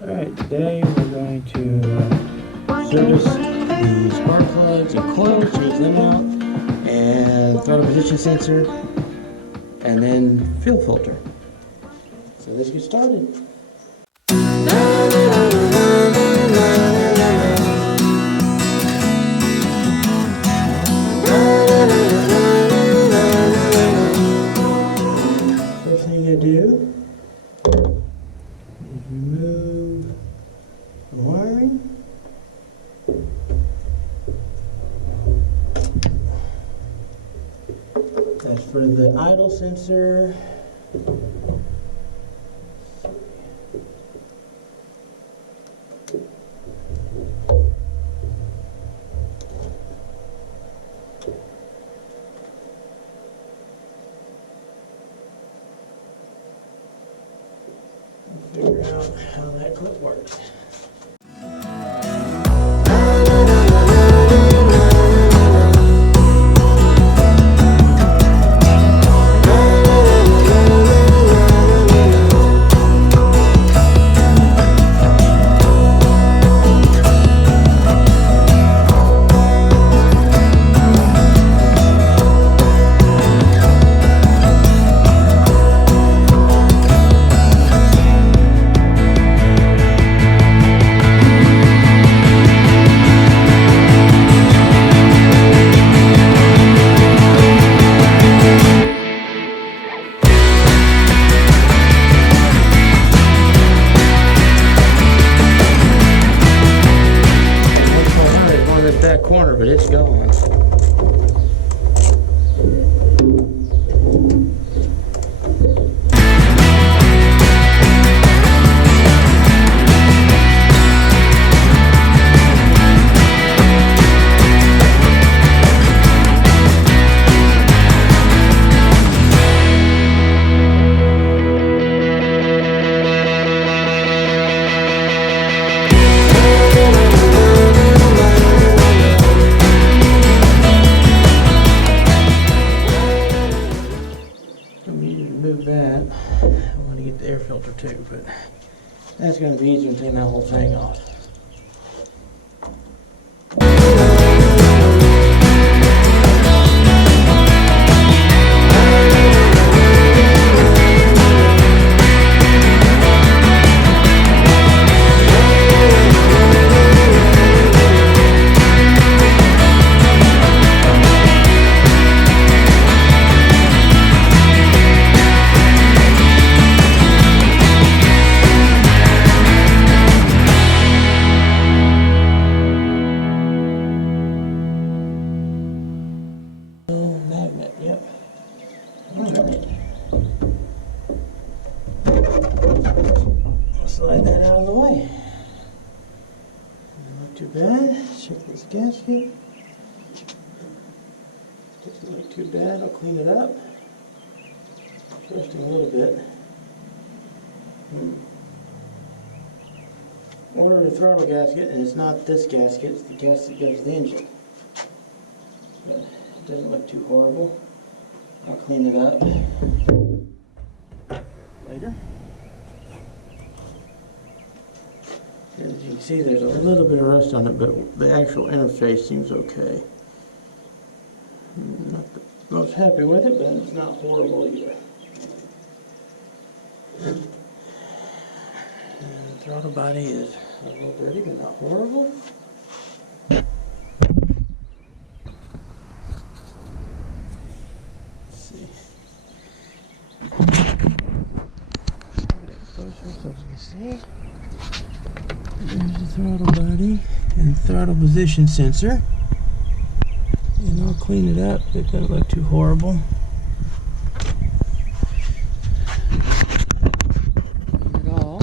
Alright, today we're going to service the spark plugs and coils, change them out, and throttle position sensor, and then fuel filter. So let's get started. First thing I do is remove the wiring. That's for the idle sensor. Figure out how that clip works. That corner, but it's gone. Move that. I want to get the air filter too, but that's going to be easier than taking that whole thing off. Magnet, yep. Alright. Slide that out of the way. Not too bad. Check this gasket. Doesn't look too bad. I'll clean it up. Twisting a little bit. Ordered a throttle gasket, and it's not this gasket, it's the gasket that goes to the engine. But it doesn't look too horrible. I'll clean it up later. As you can see, there's a little bit of rust on it, but the actual interface seems okay. Not the most happy with it, but it's not horrible either. And the throttle body is a little dirty, but not horrible. So you can see, there's the throttle body and throttle position sensor. And I'll clean it up. It doesn't look too horrible. Clean it all.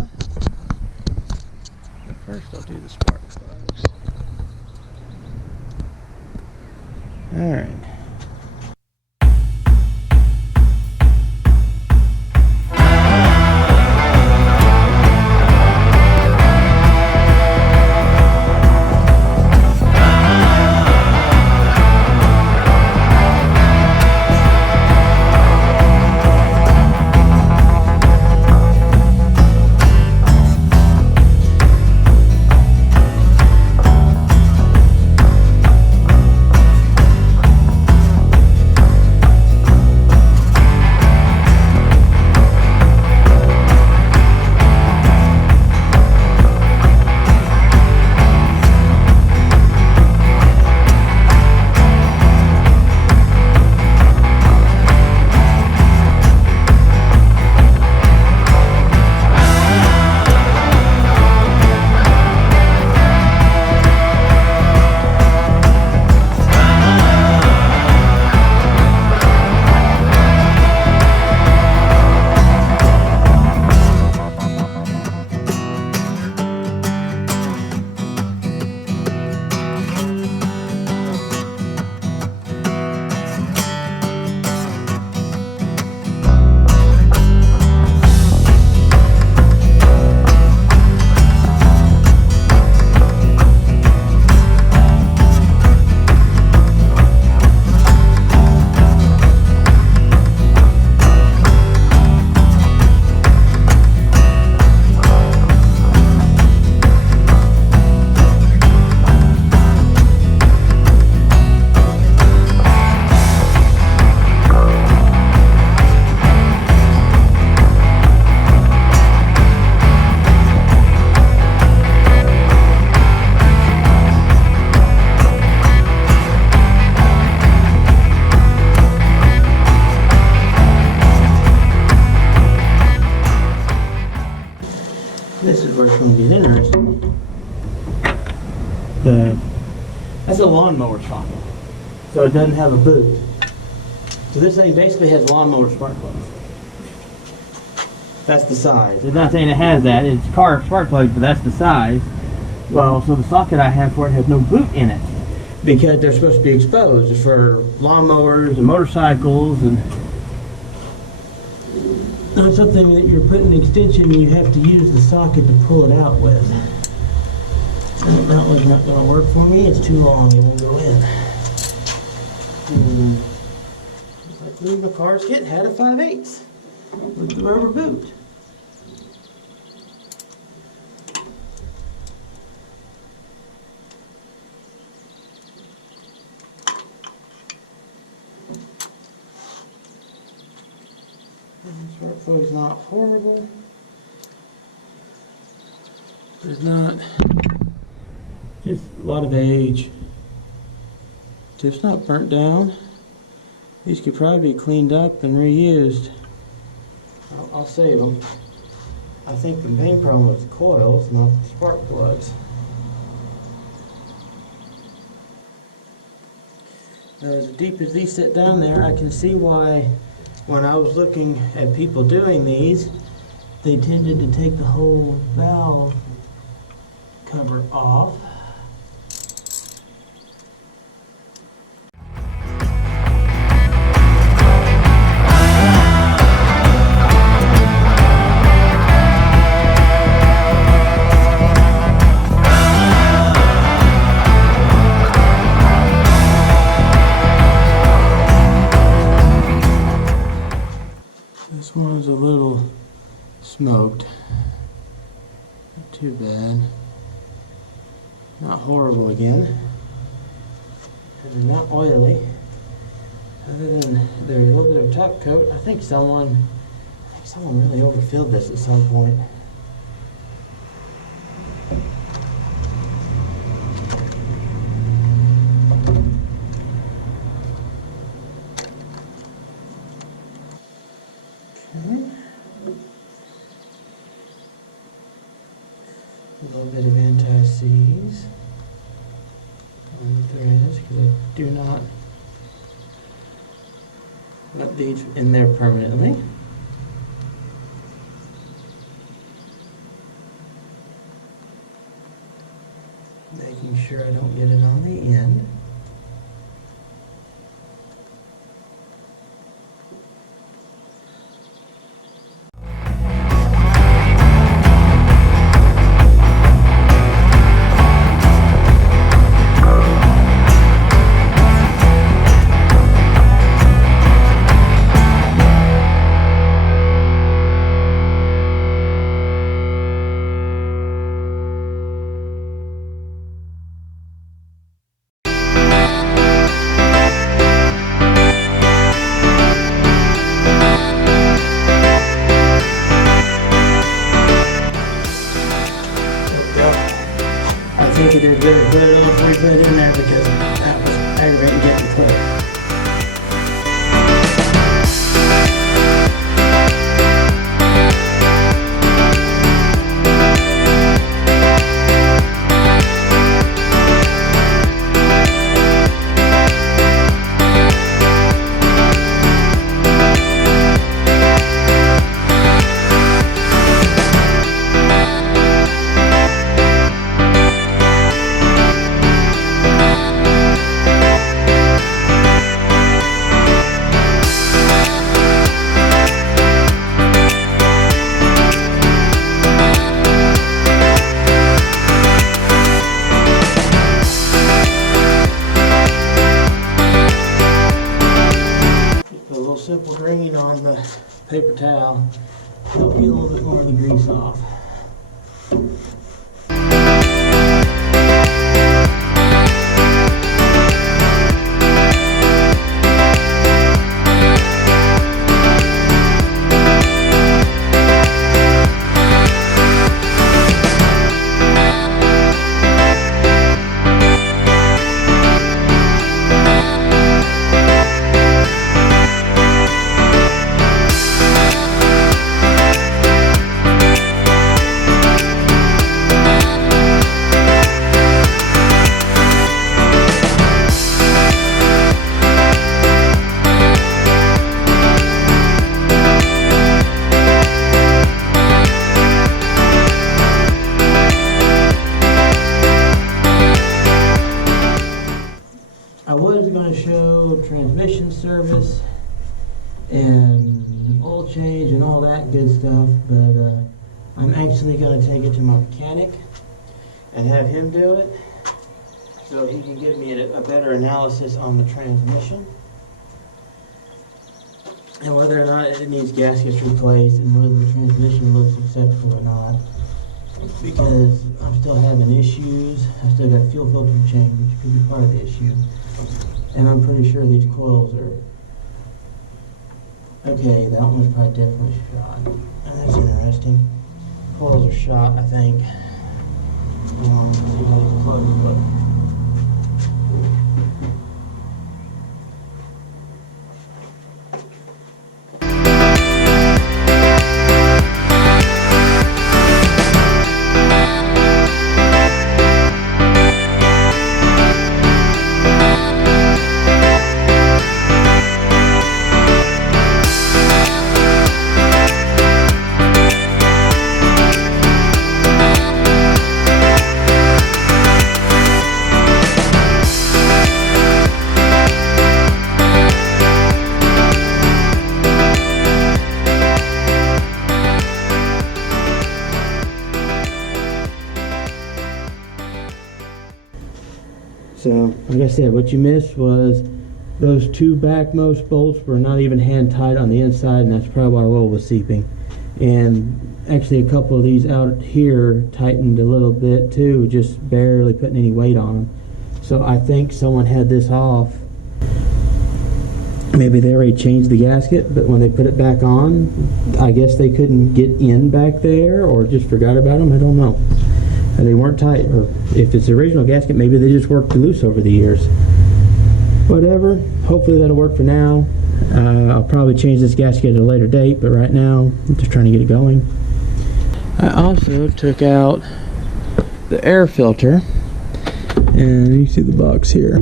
But first I'll do the spark plugs. Alright. this is where it's going to get interesting. That's a lawnmower socket, so it doesn't have a boot. So this thing basically has lawnmower spark plugs. That's the size. It's not saying it has that. It's car spark plugs, but that's the size. Well, so the socket I have for it has no boot in it because they're supposed to be exposed. It's for lawnmowers and motorcycles, and not something that you're putting an extension and you have to use the socket to pull it out with. That one's not going to work for me. It's too long. It won't go in. I believe my car's kit had a 5/8 with the rubber boot. Spark plug's not horrible. There's not just a lot of age. It's not burnt down. These could probably be cleaned up and reused. I'll save them. I think the main problem was the coils, not the spark plugs. Now, as deep as these sit down there, I can see why when I was looking at people doing these, they tended to take the whole valve cover off. This one's a little smoked. Not too bad. Not horrible again. And not oily. Other than there's a little bit of top coat. I think someone really overfilled this at some point. A little bit of anti-seize on the threads because I do not want these in there permanently. Making sure I don't get it on the end. I think it is better to put it on before you put it in there because that was aggravating getting clipped. Simple draining on the paper towel, help get a little bit more of the grease off. show, transmission service, and oil change and all that good stuff, but I'm actually going to take it to my mechanic and have him do it so he can give me a better analysis on the transmission and whether or not it needs gaskets replaced and whether the transmission looks acceptable or not, because I'm still having issues. I still got fuel filter change, which could be part of the issue, and I'm pretty sure these coils are okay. That one's probably definitely shot. That's interesting. Coils are shot, I think. See how it's close, but so, like I said, what you missed was those two backmost bolts were not even hand tight on the inside, and that's probably why oil was seeping. And actually a couple of these out here tightened a little bit too, just barely putting any weight on them. So I think someone had this off. Maybe they already changed the gasket, but when they put it back on, I guess they couldn't get in back there or just forgot about them. I don't know. And they weren't tight, or if it's the original gasket, maybe they just worked loose over the years. Whatever, hopefully that'll work for now. I'll probably change this gasket at a later date, but right now I'm just trying to get it going. I also took out the air filter, and you see the box here.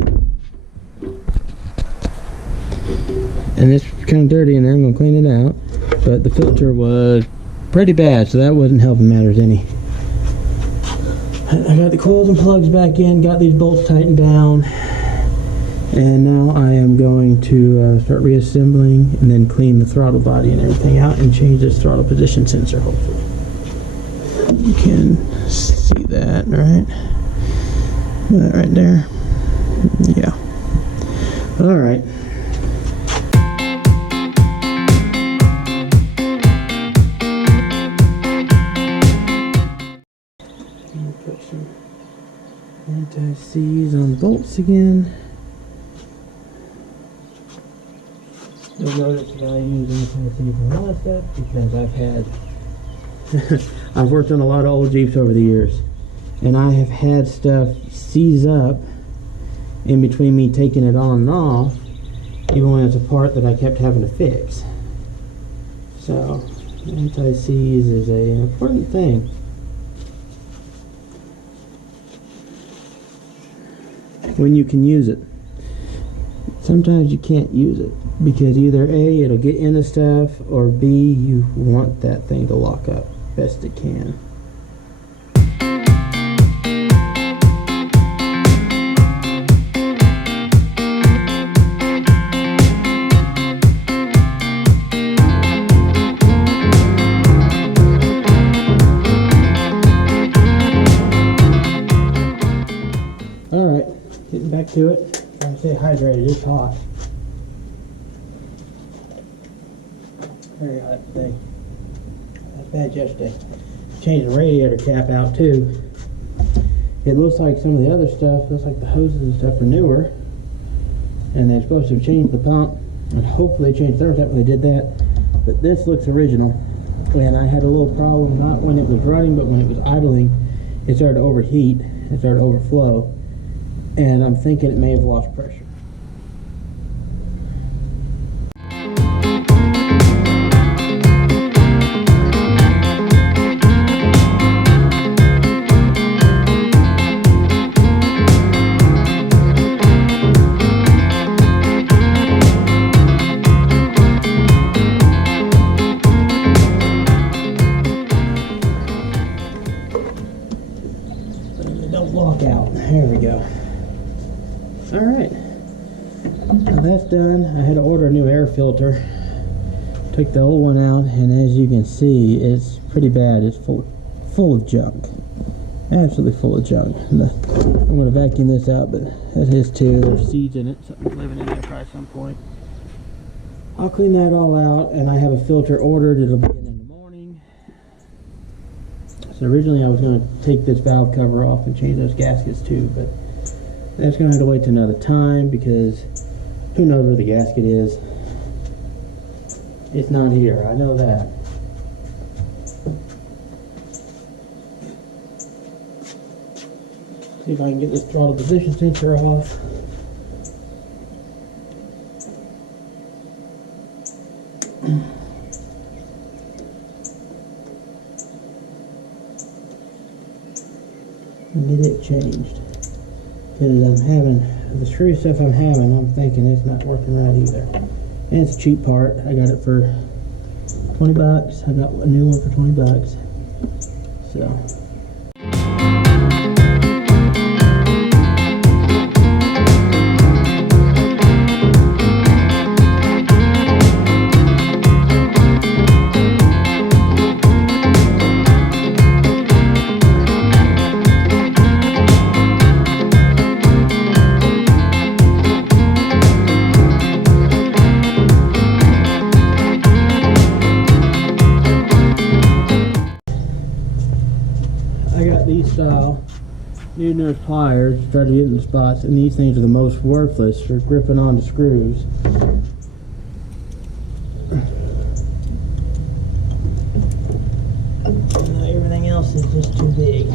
And it's kind of dirty in there. I'm going to clean it out, but the filter was pretty bad, so that wasn't helping matters any. I got the coils and plugs back in, got these bolts tightened down, and now I am going to start reassembling and then clean the throttle body and everything out and change this throttle position sensor, hopefully. You can see that, right? That right there. Yeah. All right. Put some anti-seize on the bolts again. You'll notice that I use anti-seize on a lot of stuff because I've worked on a lot of old Jeeps over the years, and I have had stuff seize up in between me taking it on and off, even when it's a part that I kept having to fix. So anti-seize is an important thing. When you can use it. Sometimes you can't use it because either A, it'll get into stuff, or B, you want that thing to lock up best it can. Alright, getting back to it. Trying to stay hydrated, it's hot. Very hot today. Not bad yesterday. Changed the radiator cap out too. It looks like some of the other stuff, looks like the hoses and stuff are newer. And they're supposed to have changed the pump. And hopefully they changed the thermostat when they did that. But this looks original. And I had a little problem, not when it was running, but when it was idling. It started to overheat. It started to overflow. And I'm thinking it may have lost pressure. Don't lock out. There we go. Alright, Now that's done. I had to order a new air filter. Took the old one out, and as you can see, it's pretty bad. It's full of junk. Absolutely full of junk. I'm going to vacuum this out, but that is too. There's seeds in it. Something's living in there probably at some point. I'll clean that all out, and I have a filter ordered. It'll be in the morning. So originally I was going to take this valve cover off and change those gaskets too, but that's going to have to wait till another time because who knows where the gasket is. It's not here, I know that. See if I can get this throttle position sensor off. And get it changed. Because I'm having, the screw stuff I'm having, I'm thinking it's not working right either. And it's a cheap part. I got it for 20 bucks. I got a new one for 20 bucks. So. New nurse pliers, try to get in the spots, and these things are the most worthless for gripping onto screws. Everything else is just too big.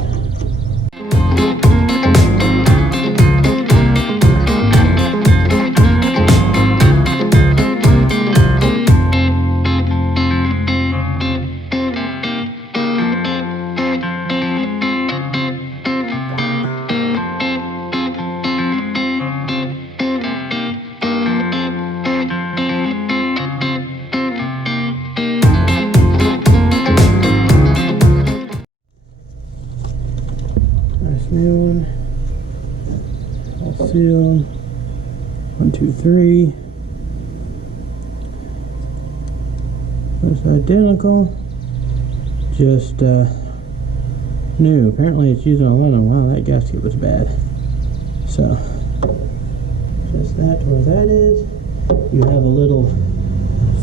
New one, all sealed. 1, 2, 3. It's identical, just new. Apparently it's using aluminum. Wow, that gasket was bad. So just that to where that is. You have a little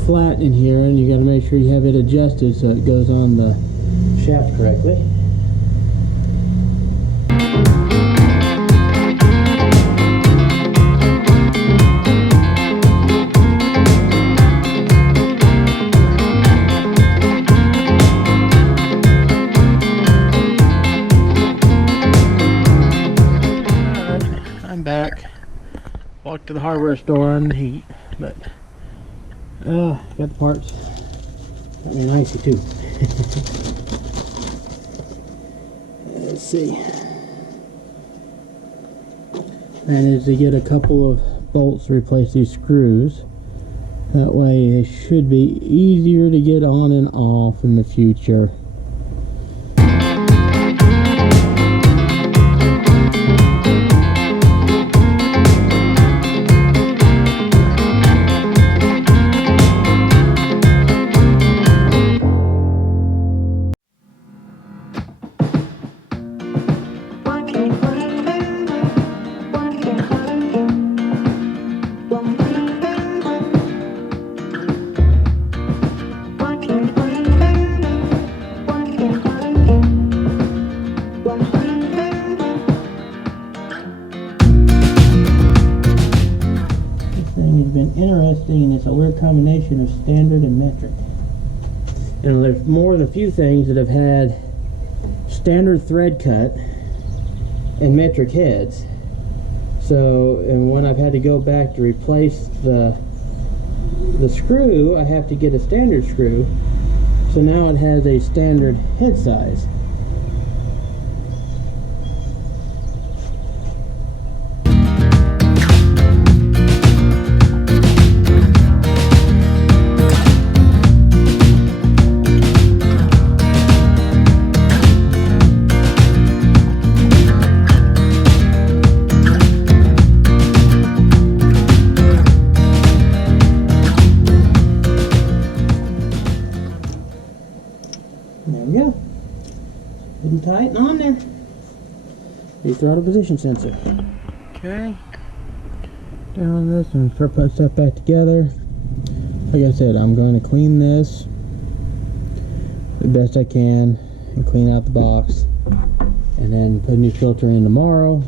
flat in here, and you got to make sure you have it adjusted so it goes on the shaft correctly. Back, walked to the hardware store on the heat, but got the parts. Got me an icy too. Let's see. Managed to get a couple of bolts to replace these screws. That way they should be easier to get on and off in the future. Interesting, and it's a weird combination of standard and metric. You know, there's more than a few things that have had standard thread cut and metric heads. So, and when I've had to go back to replace the screw, I have to get a standard screw. So now it has a standard head size. tight and on there. The throttle position sensor. Okay. Down this and start putting stuff back together. Like I said, I'm going to clean this the best I can and clean out the box, and then put a new filter in tomorrow.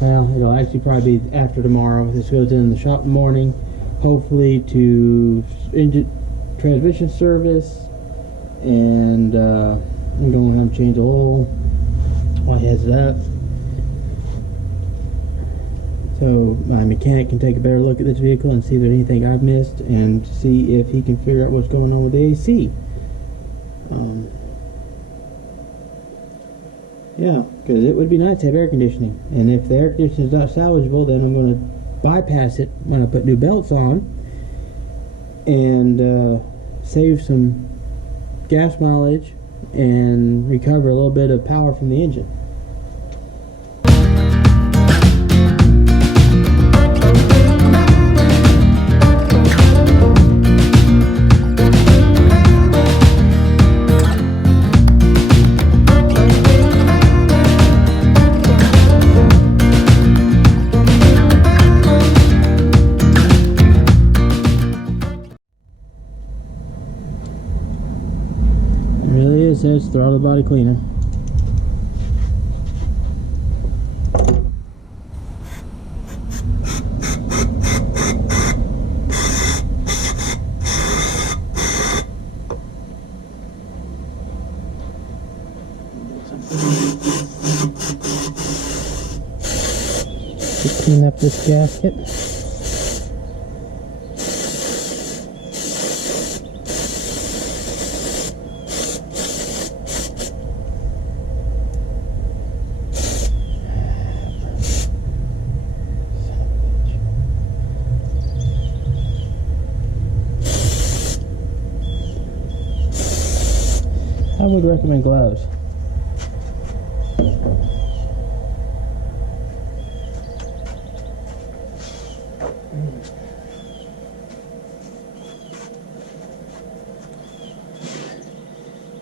Well, it'll actually probably be after tomorrow. This goes in the shop in the morning, hopefully to engine transmission service, and I'm going to have to change the oil while he has it up, so my mechanic can take a better look at this vehicle and see if there's anything I've missed, and see if he can figure out what's going on with the AC. Yeah, because it would be nice to have air conditioning, and if the air conditioning is not salvageable, then I'm going to bypass it when I put new belts on, and save some gas mileage and recover a little bit of power from the engine. It says throttle body cleaner. Just clean up this gasket. I would recommend gloves.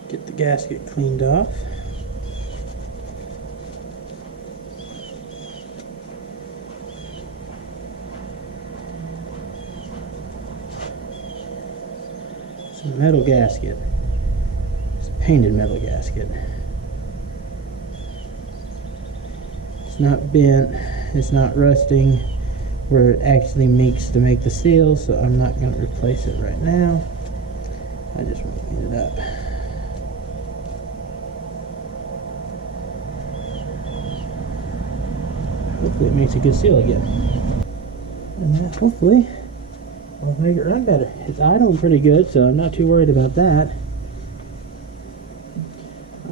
Get the gasket cleaned off. It's a metal gasket. Painted metal gasket. It's not bent, it's not rusting where it actually makes to make the seal, so I'm not going to replace it right now. I just want to clean it up. Hopefully it makes a good seal again, and that hopefully will make it run better. It's idling pretty good, so I'm not too worried about that.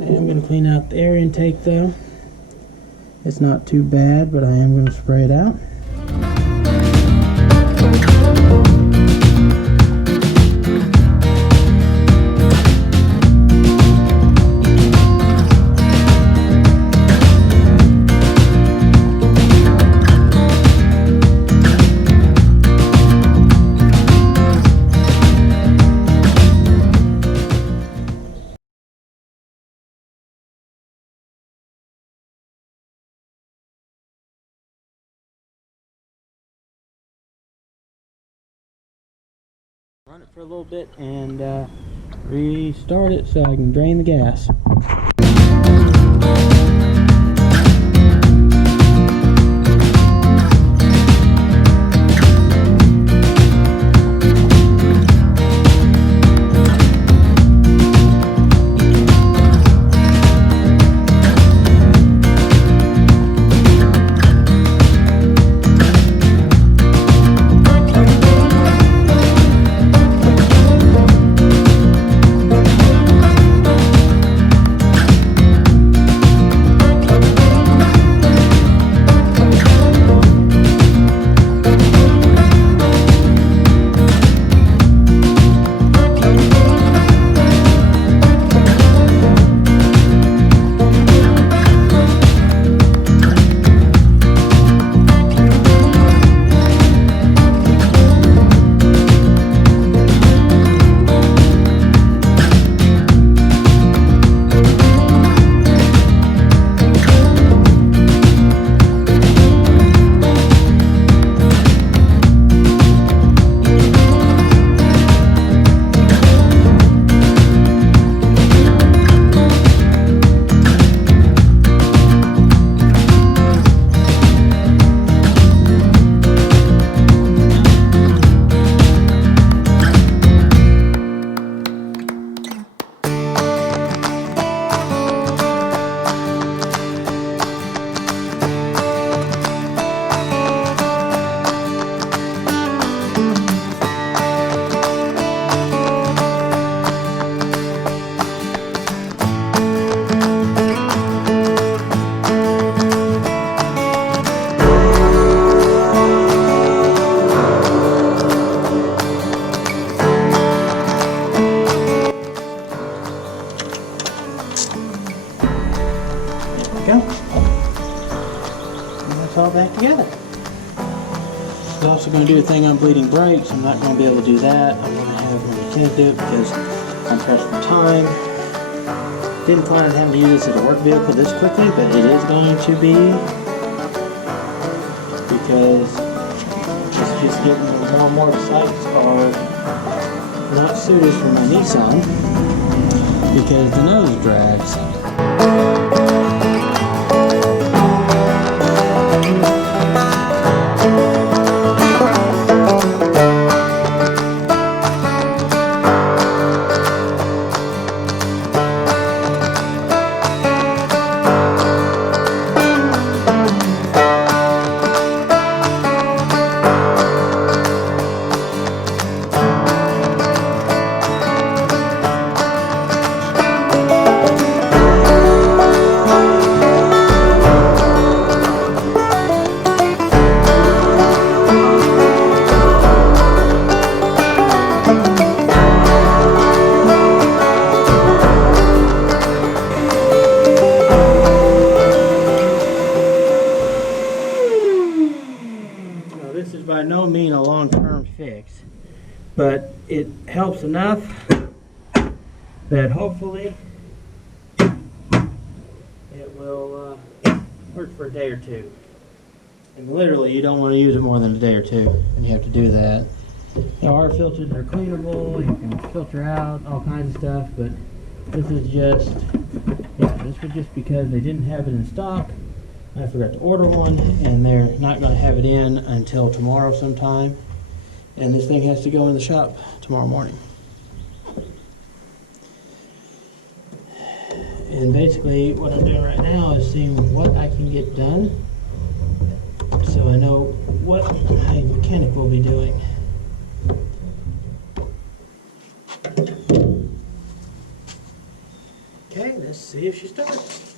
I am going to clean out the air intake though. It's not too bad, but I am going to spray it out. Run it for a little bit and restart it so I can drain the gas. go. And that's all back together. I'm also going to do a thing on bleeding brakes. I'm not going to be able to do that. I'm going to have my mechanic do it because I'm pressed for time. Didn't plan on having to use this as a work vehicle this quickly, but it is going to be, because it's just getting more and more sights are not suited for my Nissan because the nose drags. This is by no means a long-term fix, but it helps enough that hopefully it will work for a day or two. And literally, you don't want to use it more than a day or two, and you have to do that. Now, our filters are cleanable, you can filter out all kinds of stuff, but this is just, this was just because they didn't have it in stock. I forgot to order one, and they're not going to have it in until tomorrow sometime. And this thing has to go in the shop tomorrow morning. And basically what I'm doing right now is seeing what I can get done so I know what my mechanic will be doing. Okay, let's see if she starts.